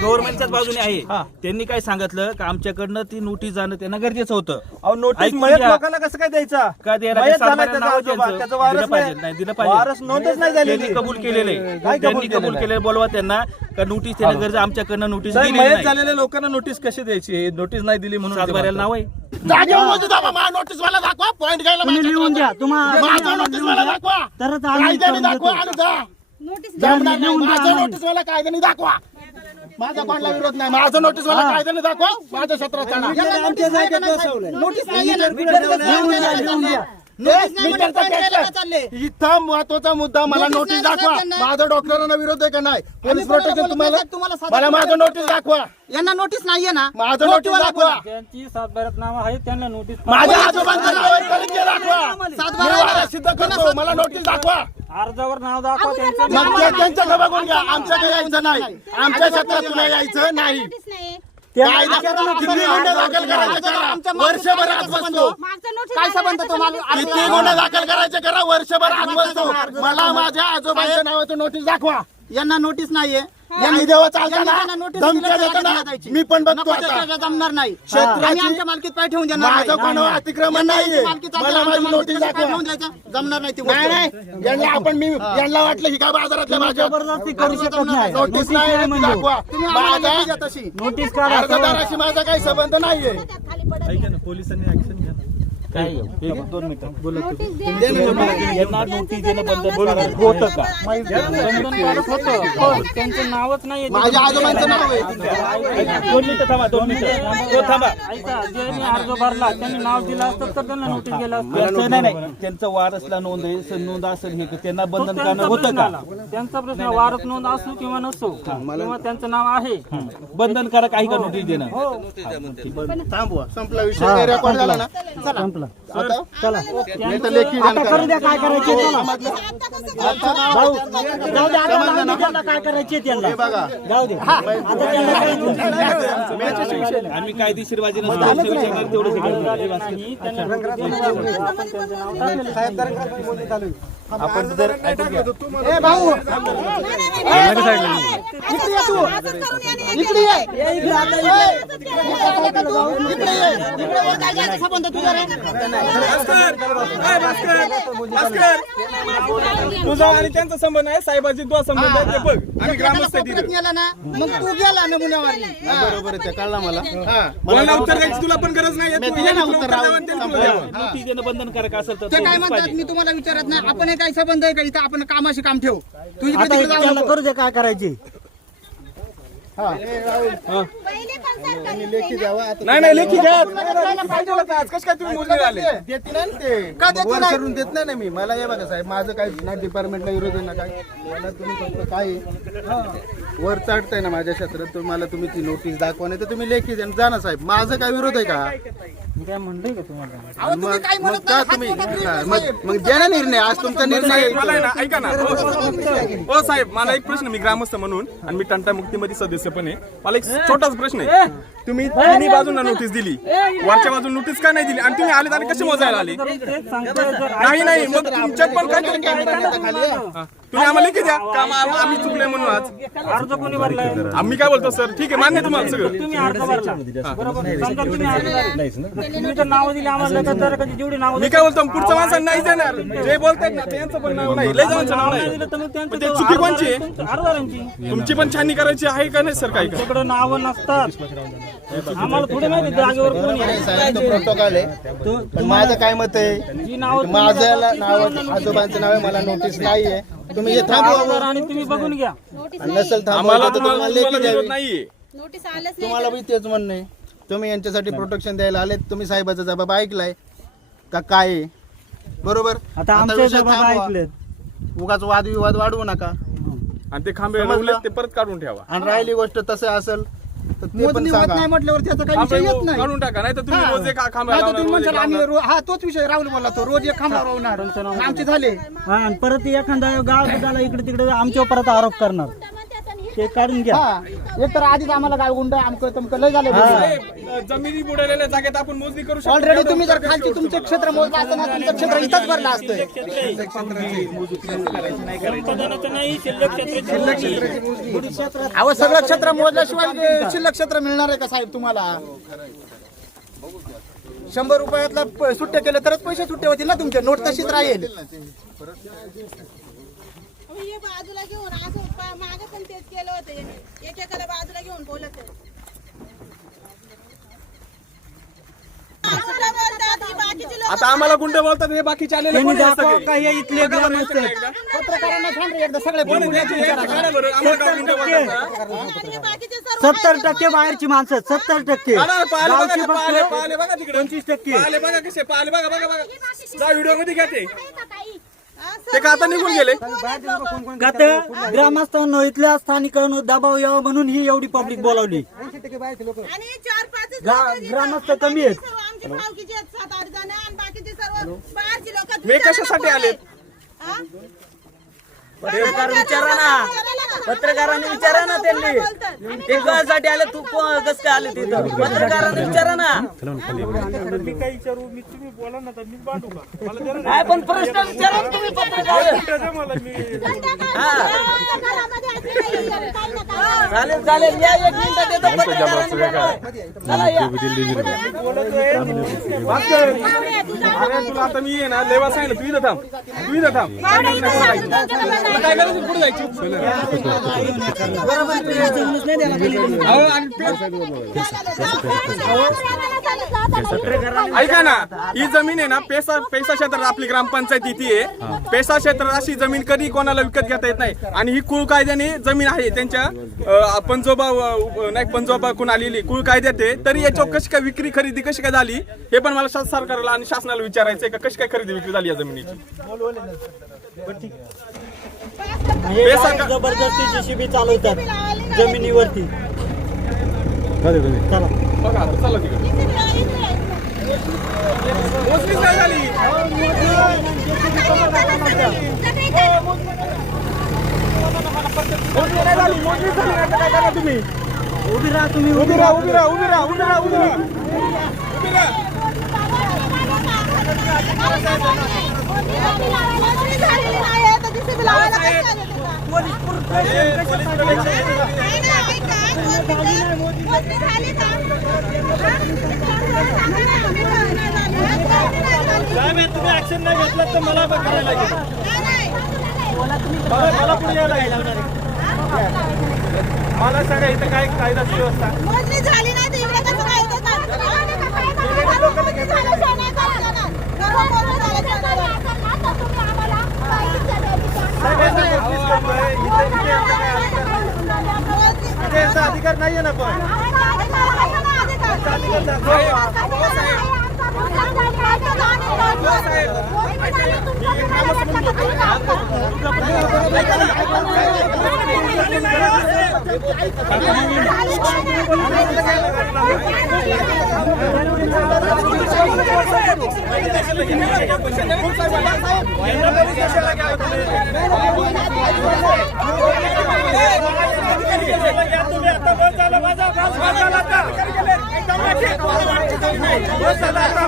गव्हर्नमेंटच्याच बाजूने आहे. त्यांनी काय सांगितलं की आमच्याकडनं ती नोटीस जाणं त्यांना गरजेचं होतं. नोटीस मयत लोकांना कसं काय द्यायचा? का द्यायला मयत सात झाला बाऱ्याला त्याचा नाव आजोबा, द्यायचं. त्याचं वारस दिलं पाहिजे. नाही दिलं पाहिजे. वारस नोंदच नाही झालेली. त्यांनी कबूल केलेलं आहे. काय त्यांनी कबूल केलेलं. बोलवा त्यांना का नोटीस त्यांना गरज आमच्याकडनं नोटीस दिली मयत नाही. झालेल्या लोकांना नोटीस कशी द्यायची? नोटीस नाही दिली म्हणून सात बाऱ्याला नाव आहे. जागेवर नोटीस दाखवा. मला नोटीस मला दाखवा. पॉईंट घ्यायला लिहून द्या तुम्हाला माझं नोटीस मला दाखवा. तरच आम्ही कायद्याने करून दाखवा देतो. आणि जा. जमणार नाही. माझं नोटीस मला कायद्याने दाखवा. माझा कोणला विरोध नाही. माझं नोटीस मला कायद्याने दाखवा. माझ्या क्षेत्रात जाणार. इथं महत्वाचा मुद्दा मला नोटीस दाखवा. माझा डॉक्टरांना विरोध आहे का नाही? पोलीस प्रोटेक्शन तुम्हाला मला माझं नोटीस दाखवा. यांना नोटीस नाहीये ना. माझं नोटीस दाखवा. त्यांची सातबाऱ्यात नाव आहे त्यांना नोटीस. माझ्या आजोबांचं नाव आहे करून ते दाखवा. मी वारस सिद्ध करतो. मला नोटीस दाखवा. अर्जावर नाव दाखवा त्यांचं. मग ते त्यांचं बघून घ्या. आमच्याकडे यायचं नाही. आमच्या क्षेत्रात तुला यायचं नाही. किती गुन्हे दाखल करायचे करा. वर्षभर आत बसतो. काय संबंध तुम्हाला? किती गुन्हे दाखल करायचे करा. वर्षभर आत बसतो. मला माझ्या आजोबांच्या नावाचं नोटीस दाखवा. यांना नोटीस नाहीये. यांनी देवा चालताना धमक्या देताना मी पण बघतो आता. जमणार नाही. क्षेत्राची- आम्ही आमच्या मालकीत पाय ठेवून देणार माझं कोणावर अतिक्रमण नाहीये. मला माझी नोटीस दाखवा. जमणार नाही ती नाही नाही यांना आपण मी यांना वाटलं ही काय बाजारातल्या माझ्या जबरदस्ती करू शकत नाही. नोटीस नाही आहे ती दाखवा. माझा तशी नोटीस काढा. अर्जदाराशी माझा काही संबंध नाहीये. ऐका ना, पोलिसांनी ऍक्शन घ्या. काय 2 मिनिटं बोलत यांना नोटीस देणं बंधनकारक होतं का? बंधनकारक होतं. पण त्यांचं नावच नाही. माझ्या आजोबांचं नाव आहे. 2 मिनिटं थांबा. 2 मिनिटं तो थांबा. ऐका ज्यांनी अर्ज भरला त्यांनी नाव दिलं असतं तर त्यांना नोटीस गेलं असतं. असं नाही त्यांचं वारसला नोंद आहे नोंद असेल हे त्यांना बंधनकारक होतं का? त्यांचा प्रश्न वारस नोंद असो किंवा नसो किंवा त्यांचं नाव आहे बंधनकारक आहे का नोटीस देणं? थांबवा. संपला विषय. रेकॉर्ड झाला ना. संपलं. आता नाही तर लेखी आता करू द्या काय करायचे काय करायचे त्यांना बघा. जाऊ दे. आता त्यांना आम्ही कायदेशीर बाजी नसतो तेवढं आपण जर ऐकून घ्या. ए भाऊ इकडे ये तू. इकडे ये. इकडे आता इकडे ये. इकडे वर काय जायचं संबंध तुझा रे? तुझा आणि त्यांचा संबंध आहे. साहेबाची तो संबंध आहे. ते बघ. आम्ही ग्रामस्थ आहे तिथे. गेला ना मग तू गेला नमुन्यावरली. बरोबर आहे. ते कळला मला. मला उत्तर द्यायची तुला पण गरज नाही. मी दिलं ना उत्तर. नोटीस देणं बंधनकारक असेल तर ते काय म्हणतात मी तुम्हाला विचारत नाही. आपण हे काय संबंध आहे का इथं? आपण कामाशी काम ठेवू. तू इकडे तिकडे जाऊ नको. करू दे काय करायचे. लेखी द्यावा. आता नाही लेखी घ्या. कसं काय तुम्ही मोजले आले? देते ना ते. का देत वर नाही? करून देत नाही ना मी. मला हे बघा साहेब माझं काही ना डिपार्टमेंटला विरोध आहे ना काय. मला तुम्ही फक्त काय वर चढताय ना माझ्या क्षेत्रात तुम्हाला तुम्ही ती नोटीस दाखवा नाही तर तुम्ही लेखी द्या. जा ना साहेब. माझं काय विरोध आहे का? मी काय म्हणलंय का तुम्हाला? अहो, तुम्ही काय मग म्हणत का नाही? तुम्ही हात मोठा करून मग द्या ना निर्णय. आज तुमचा निर्णय मला आहे आहे. ना, ऐका ना. हो साहेब मला एक प्रश्न. मी ग्रामस्थ म्हणून आणि मी टंटा मुक्तीमध्ये सदस्य पण आहे. मला एक छोटाच प्रश्न आहे. तुम्ही तिन्ही बाजूंना नोटीस दिली. वरच्या बाजून नोटीस का नाही दिली? आणि तुम्ही आले आणि कसे मोजायला आले? तेच सांगतोय जर नाही मग तुमच्यात पण काय तुम्ही आम्हाला लिखी द्या का आम्ही चुकले म्हणून आज. अर्ज कोणी भरलाय? आम्ही काय बोलतो सर ठीक आहे मान्य तुम्हाला सगळं. तुम्ही अर्ज भरला बरोबर. समजा तुम्ही अर्ज तुम्ही तर नाव दिली आम्हाला तर कधी जेवढी नाव मी काय बोलतो पुढच्या माणसांना नाही देणार. जे बोलतायत ना त्यांचं पण नाव नाही. लय जणांचं नाव नाही. दिलं तर मग त्यांचं पण ते चुकी कोणची आहे? अर्जदारांची. तुमची पण छाननी करायची आहे का नाही सर? काय का तिकडे नाव नसतात. आम्हाला थोडे माहिती जागेवर कोणी आहे. साहेब तो प्रोटोकॉल आहे. पण माझं काय मत आहे. जी नाव माझं नाव आजोबांचं नाव आहे. मला नोटीस नाहीये. तुम्ही हे थांबवा. आणि तुम्ही बघून घ्या. नसेल आम्हाला थांबवा तर तुम्हाला लेखी विरोध द्यावी. नाहीये. नोटीस आलंच तुम्हाला बी तेच म्हणणं आहे. तुम्ही यांच्यासाठी प्रोटेक्शन द्यायला आले. तुम्ही साहेबाचा जबाब ऐकलाय का काय आहे? बरोबर. आता आमचे विषय जबाब थांबवा. ऐकलेत. उगाच वादविवाद वाढवू नका. आणि ते खांबे समजलं? लावलेत ते परत काढून ठेवा. आणि राहिली गोष्ट तसं असेल तर ते पण मोजणी होत सांगा. नाही म्हटल्यावर त्याचा काही खांबे विषय येत नाही. काढून टाका. नाही तर तुम्ही हा. रोज एक खांबे नाही तर लावणार, तुम्ही रोज एक म्हणशाल आम्ही लावणार. हा तोच विषय राहुल बोलला तो रोज एक खांबा राहणार आमचे झाले. हा, आणि परत एखादा गाव झाला इकडे तिकडे आमच्यावर परत आरोप करणार. ते काढून घ्या. हा एक तर आधीच आम्हाला काय गुंड आमकं तमकं लय झालं साहेब, जमिनी बुडालेल्या जागेत आपण मोजणी करू शकतो. ऑलरेडी तुम्ही जर खालची तुमचे क्षेत्र मोजलं असतं ना तुमचं क्षेत्र इथंच भरलं असतं. संपादनाचं नाही, शिल्लक क्षेत्राची अहो सगळं क्षेत्र मोजल्याशिवाय शिल्लक क्षेत्र मिळणार आहे का साहेब तुम्हाला? 100 रुपयातला सुट्टे केले तरच पैसे सुट्टे होतील ना तुमचे. नोट तशीच राहील. हे बाजूला घेऊन असं मागे पण तेच केलं होतं याने. एकेकाला बाजूला घेऊन बोलत आहे. आम्हाला बोलतात की बाकीचे लोक आता आम्हाला गुंड बोलतात, हे बाकीचे आलेले कोण आहेत सगळे? काही इथले ग्रामस्थ पत्रकारांना सांग रे एकदा सगळे कोण आहेत याचे? याचे काढा बरं. आम्हाला का गुंड बोलतात ना? आणि हे बाकीचे सर्व 70% बाहेरची माणसं, 70%. काढा, पाहिले बघा ते, गावची पाहिले, फक्त पाहिले बघा तिकडे. 25%. पाहिले बघा कसे, पाहिले बघा, बघा, बघा. जा व्हिडिओ मध्ये घ्या ते. हा, ते का आता निघून गेले? का तर ग्रामस्थांना इथल्या स्थानिकांना दबाव यावा म्हणून ही एवढी पब्लिक बोलावली. आणि 4-5 ग्रामस्थ कमी आहेत. आमची भावकीचे आहेत 7-8 जण आणि बाकीचे सर्व बाहेरची लोक. हे कशासाठी आलेत? पत्रकार विचारा ना, पत्रकारांनी विचारा ना त्यांनी ते कशासाठी आले, तू कसं काय आले तिथं, पत्रकारांनी विचारा ना. मी काय विचारू, मी तुम्ही बोला ना, तर मी बांधू का? नाही पण प्रश्न विचारा ना तुम्ही पत्रकार. चालेल चालेल, या 1 मिनिट देतो पत्रकारांनी बोलावं. चला या. अरे तुला आता मी आहे ना लेवा सांगितलं, तू इथं थांब, तू इथं थांब. तुला काय करायचं, पुढे जायची. अहो, ऐका ना, ही जमीन आहे ना पेसा क्षेत्रात आपली ग्रामपंचायत इथे आहे. पेसा क्षेत्रात अशी जमीन कधी कोणाला विकत घेता येत नाही. आणि ही कुळ कायद्याने जमीन आहे त्यांच्या पंजोबा कोण आलेली कुळ कायद्यात आहे. तरी याच्यावर कशी काय विक्री खरेदी कशी काय झाली हे पण मला सरकारला आणि शासनाला विचारायचंय का कशी काय खरेदी विक्री झाली या जमिनीची. जबरदस्ती JCB चालवतात जमिनीवरती. चला बघा आता चला तिकडे. मोजणीच नाही झाली. मोजणी नाही झाली, मोजणीच झाली नाही तर काय करा तुम्ही? उभी राहा तुम्ही, उभी राहा, उभी राहा, उभी राहा, उभी राहा, उभी राहा. उभी राहा. तुम्ही ऍक्शन नाही घेतलं तर मला करायला लागेल. मला पुढे यायला लागेल. मला सांगा इथं काय कायदा सुव्यवस्था. मोजणी झाली नाही तर इकडे कसं काय येतं का? मोजणी झाल्याशिवाय नाही करणार. सर्व मोजणी झाल्याशिवाय नाही याचा अधिकार नाहीये ना पण.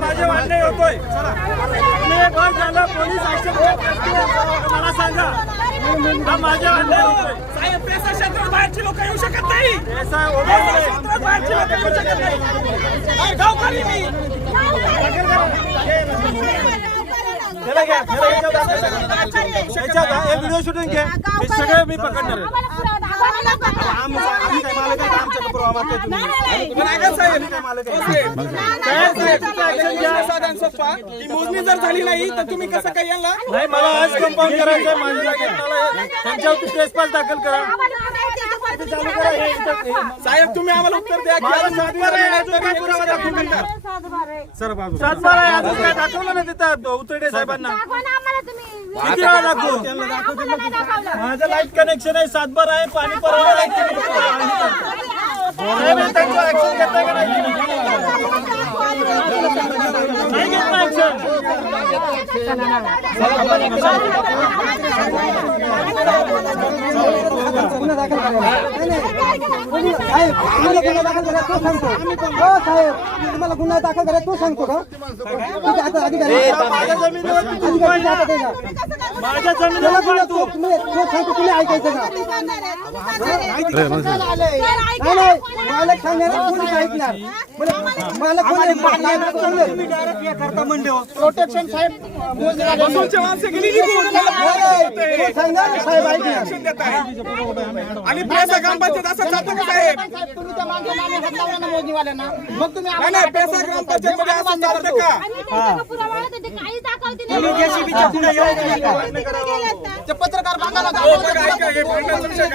माझे वाटणे होतोय पोलीस मला सांगा माझ्या साहेब पेसा क्षेत्रात बाहेरची लोक येऊ शकत नाही. बाहेरची लोक येऊ शकत नाही. गावकरी मी व्हिडिओ शूटिंग घे, हे सगळे मी पकडणार आहे. मोजणी जर झाली नाही तर तुम्ही कसं काय यांना नाही, मला आज कंपाऊंड करायचं आहे माझ्या जागेत. त्यांच्यावरती ट्रेसपास दाखल करा. साहेब तुम्ही आम्हाला उत्तर द्या. सातबारा आहे, अजून काय दाखवलं ना तिथं उतरडे साहेबांना. किती वेळा दाखवू? माझं लाईट कनेक्शन आहे, सातबारा आहे, पाणी पुरवठा आहे. त्यांचं ऍक्शन घेताय का नाही? नाही घेत ना ऍक्शन. तुम्हाला गुन्हा दाखल करा तो सांगतो. हो साहेब, तुम्हाला गुन्हा दाखल करा तो सांगतो का? अधिकारी माझ्या जमिनीला पाडतो. तुम्ही सांगतो, तुम्ही ऐकायचं का? नाही मालक सांगणार, कोणीच ऐकणार. मालक प्रोटेक्शन साहेब बसूनचे माणसं गेली निघून. सांगणार साहेब ऐकणार. आणि पैसा ग्रामपंचायत असं चालतं का साहेब? तुम्ही त्या मागे नाणे घातला होता ना मोजणीवाल्यांना. मग तुम्ही नाही नाही, पैसा ग्रामपंचायत मध्ये असं चालतं का? ते पत्रकार बांधायला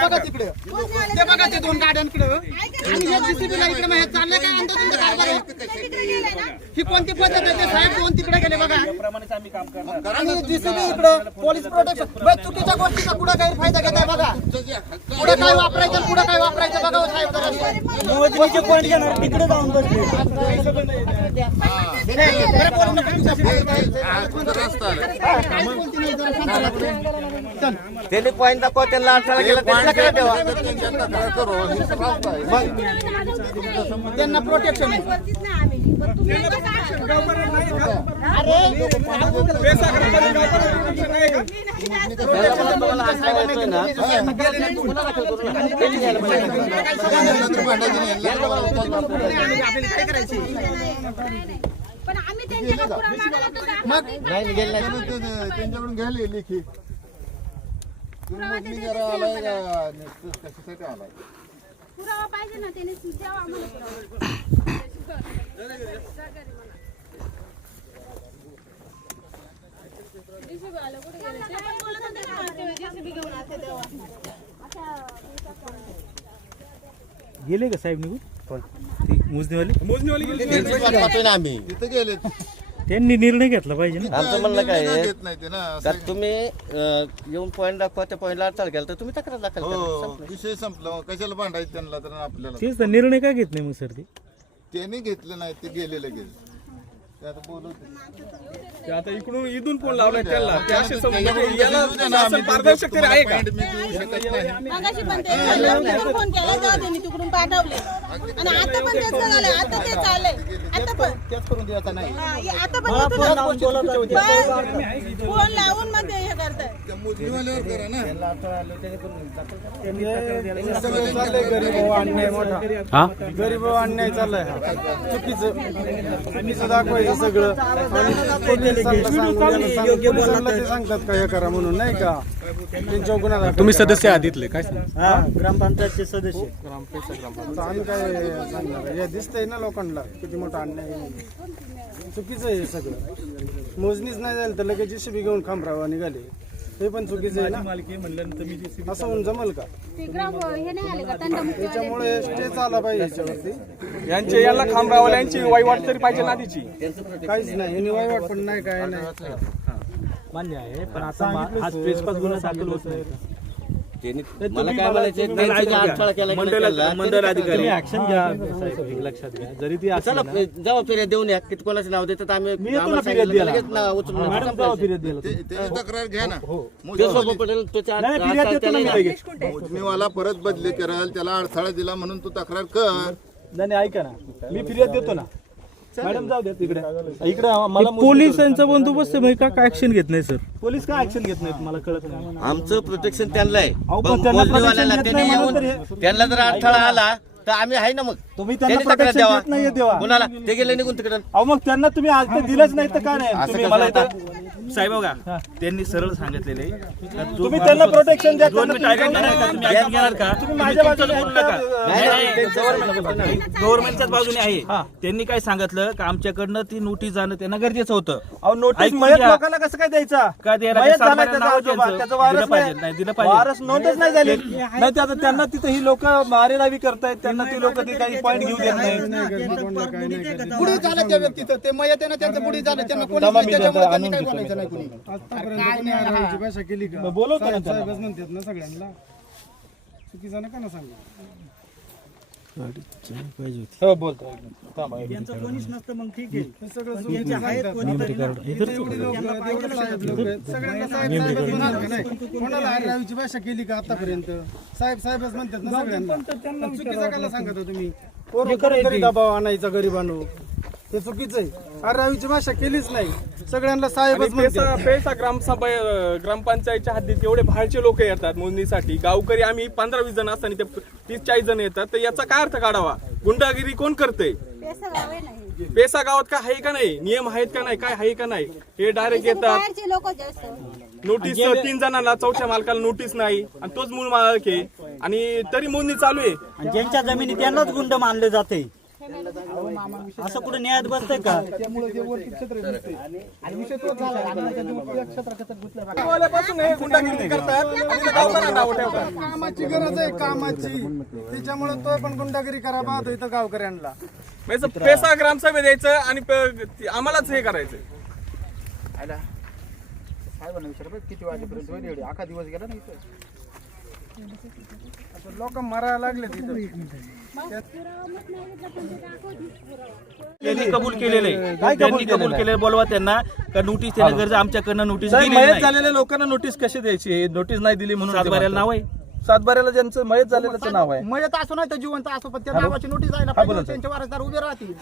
बघा तिकडे, ते बघा ते दोन गाड्यांकडे आणि हे जीसीबीला इकडे मग हे चाललंय काय अंदाज तुमचा काय बरं? ही कोणती पद्धत आहे ते साहेब दोन तिकडे गेले बघा आणि जीसीबी इकडे पोलीस प्रोटेक्शन. चुकीच्या गोष्टीचा पुढे काही फायदा घेताय बघा. पुढे काय वापरायचं पुढे काय वापरायचं बघा हो साहेब जरा. मोजणीचे पॉईंट घेणार तिकडे जाऊन बसले. त्यांनी पॉईंट दाखवा, त्यांना अडथळा केला त्यांना काय ठेवा. त्यांना प्रोटेक्शन आहे. पैसा ग्रामपंचायत नाही का? पण आम्ही त्यांच्याकडे पुरावा मागायला तर त्यांच्याकडून घ्यायला लेखी पुरावा पाहिजे ना, त्याने द्यावा आम्हाला पुरावा. गेले का साहेब निघून? मोजणीवाले मोजणीवाली गेली. आम्ही तिथे गेले त्यांनी निर्णय घेतला पाहिजे ना. आमचं म्हणणं काय आहे घेत नाही ते ना. का तुम्ही येऊन पॉईंट दाखवा, त्या पॉईंटला अडथळा केला तर तुम्ही तक्रार दाखल करा. हो, विषय संपला. कशाला भांडायचं त्यांना तर आपल्याला. तेच तर, निर्णय काय घेत नाही मग सर ते? त्यांनी घेतलं नाही, ते गेले लगेच. ते आता बोलवते. ते आता इथून फोन लावलाय त्याला. ते असे समजून याला शासन पारदर्शक तरी आहे का? मगाशी पण ते झालं, तिकडून फोन केला तेव्हा त्यांनी तिकडून पाठवले आणि आता पण तेच झालंय. आता ते चाललंय. आता पण त्याच करून द्यायचा नाही. आता पण फोन लावून मग ते हे करताय. मोजणीवाल्यावर करा ना. गरीब अन्याय चाललाय हा. चुकीचं दाखवायचं सगळं ते सांगतात का हे करा म्हणून, नाही का? त्यांच्या गुन्हा दाखल. तुम्ही सदस्य आहात इथले काय? हा, ग्रामपंचायतचे सदस्य. आता आम्ही काय सांगणार? हे दिसतंय ना लोकांना किती मोठा अन्याय आहे. चुकीचं आहे हे सगळं. मोजणीच नाही झाली तर लगेच जीसीबी घेऊन खांबरावा निघाले. हे पण चुकीचं आहे ना. मालकी म्हणल्यानंतर मी जे असं होऊन जमल का? ते ग्राम हे नाही आले का दंडमुक्त त्याच्यामुळे स्टे आला पाहिजे याच्यावरती. याला खांबरावाल्यांची वहिवाट तरी पाहिजे ना तिची. काहीच नाही. हे निवायवाट पण नाही, काय नाही. मान्य आहे, पण आता आज प्रेसपास गुन्हा दाखल होत नाही. मला काय म्हणायचं, त्यांची अडथळा केला की नाही केला, मंडळ अधिकारी तुम्ही ऍक्शन घ्या साहेब, हे लक्षात घ्या. जरी ती चला जावा फिर्याद देऊन या. किती कोणाचं नाव देतात आम्ही मी येतो ना आम्हाला फिर्याद सांगितलं, द्यायला. लगेच नाव उचलून मॅडम जाऊ फिर्याद द्यायला. त्याची तक्रार घ्या ना. ते सोबत पटेल त्याच्या नाही, फिर्याद देतो ना मी लगेच. मोजणीवाला परत बदली करेल, त्याला अडथळा दिला म्हणून तू तक्रार कर. नाही ऐका ना, मी फिर्याद देतो ना. मॅडम जाऊ द्या तिकडे. इकडे मला पोलिसांचा बंदोबस्त का ऍक्शन घेत नाही सर? पोलीस का ऍक्शन घेत नाहीत मला कळत नाही. आमचं प्रोटेक्शन त्यांना आहे. अहो, पण पण त्यांना मोजणीवाल्याला protection देत त्यांनी नाही येऊन म्हणून तर त्यांना जर अडथळा आला तर आम्ही आहे ना. मग तुम्ही त्यांना त्यांनी तक्रार protection द्यावा. देत नाहीये तेव्हा. कुणाला ते गेले निघून तिकडे. अहो मग त्यांना तुम्ही आज ते दिलंच नाही तर काय नाही? तुम्ही मला इथं साहेब बघा, त्यांनी सरळ सांगितलेले तुम्ही त्यांना प्रोटेक्शन द्या. दोन मिनिट ऐका का? तुम्ही ऐकून घेणार का? तुम्ही माझ्या बाजूने बोलू नका. नाही, नाही, गव्हर्नमेंटच्याच बाजूने आहे. त्यांनी काय सांगितलं का आमच्याकडनं ती नोटीस जाणं त्यांना गरजेचं होतं. अहो नोटीस ऐकून मयत घ्या. लोकांना कसं काय द्यायचा? का द्यायला? मयत सातबाऱ्याला झालाय त्याचा नाव आजोबा, द्यायचं. त्याचं वारस दिलं पाहिजे. नाही. नाही, दिलं पाहिजे. वारस नोंदच नाही झाली. नाही त्याचं त्यांना तिथं ही लोक मारेदावी करतायत. त्यांना ती लोक ती काही पॉईंट घेऊ देत नाही. पुढे झालं त्या व्यक्तीचं ते मयत आहे ना, त्यांचं पुढे झालं. त्यांना कोणी त्याच्यामुळे त्यांनी काही बोलायचं नाही कुणी. आतापर्यंत भाषा केली का? बोलवतो ना साहेब त्याला. साहेबच म्हणतात ना सगळ्यांना. चुकीचं नका ना सांगा. हो बोलतो थांबा. हे सगळं चुकीचं सांगतात. इथे एवढी लोकं, एवढे साहेब लोकं आहेत. सगळ्यांना साहेब साहेबच म्हणाल का नाही? कोणाला आररावीची भाषा केली का आतापर्यंत? साहेब साहेबच म्हणतात ना सगळ्यांना. पण चुकीचं काला सांगता तुम्ही? कोणतरी दबाव आणायचा गरिबांनो, ते चुकीचं आहे. आररावीची भाषा केलीच नाही, सगळ्यांना साहेबच म्हणतात. पेसा ग्रामपंचायतच्या हद्दीत एवढे बाहेरचे लोक येतात मोजणीसाठी. गावकरी आम्ही 15-20 जण असताना ते 30-40 जण येतात. तर याचा काय अर्थ काढावा? गुंडागिरी कोण करते? पैसा गावे नाही. पेसा गावात काय आहे का नाही? नियम आहेत का नाही? काय आहे का नाही? हे डायरेक्ट येतात. बाहेरचे लोक जास्त. नोटीस 3 जणांना, 4थ्या मालकाला नोटीस नाही आणि तोच मूळ मालक आहे आणि तरी मोजणी चालू आहे. आणि ज्यांच्या जमिनी त्यांनाच गुंड मानले जाते. असं कुठे न्यायात बसतंय का? बोलल्यापासून हे गुंडागिरी करतात आणि गावकऱ्यांना नावं ठेवतात. कामाची गरज आहे, कामाची. त्याच्यामुळे तो पण गुंडागिरी करा पाहतो इथं गावकऱ्यांना. म्हणजे पेसा ग्रामसभेत द्यायचं आणि आम्हालाच हे करायचं. किती वाजेपर्यंत होईल एवढी? अख्खा दिवस गेला ना इथं. लोक मरायला लागले तिथं. त्यांनी कबूल केलेलं आहे. त्यांनी कबूल केलेलं, बोलवा त्यांना का नोटीस देणं गरज आमच्याकडनं नोटीस साहेब, दिली मयत नाही. झालेल्या लोकांना नोटीस कशी द्यायची? नोटीस नाही दिली म्हणून सातबाऱ्याला नाव आहे. सातबाऱ्याला ज्यांचं मयत झालेलं नाव आहे. मयत असो नाही तर जिवंत असो, पण त्या नावाची नोटीस जायला पाहिजे. त्यांचे वारसदार उभे राहतील.